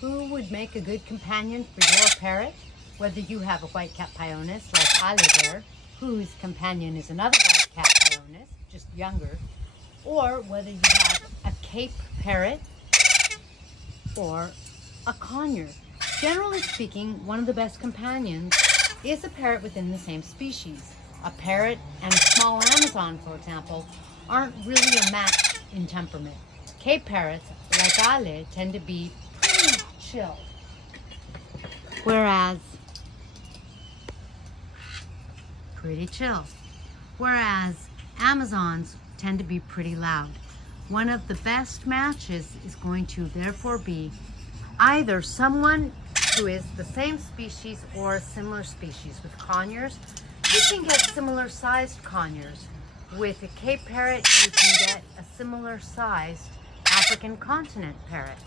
Who would make a good companion for your parrot? Whether you have a white-capped pionus like I live there, whose companion is another white-capped pionus, just younger, or whether you have a Cape parrot or a Conure. Generally speaking, one of the best companions is a parrot within the same species. A parrot and a small Amazon, for example, aren't really a match in temperament. Cape parrots, like Ale, tend to be pretty chill, whereas Amazons tend to be pretty loud. One of the best matches is going to therefore be either someone who is the same species or a similar species. With conures, you can get similar sized conures. With a Cape parrot, you can get a similar sized African continent parrot.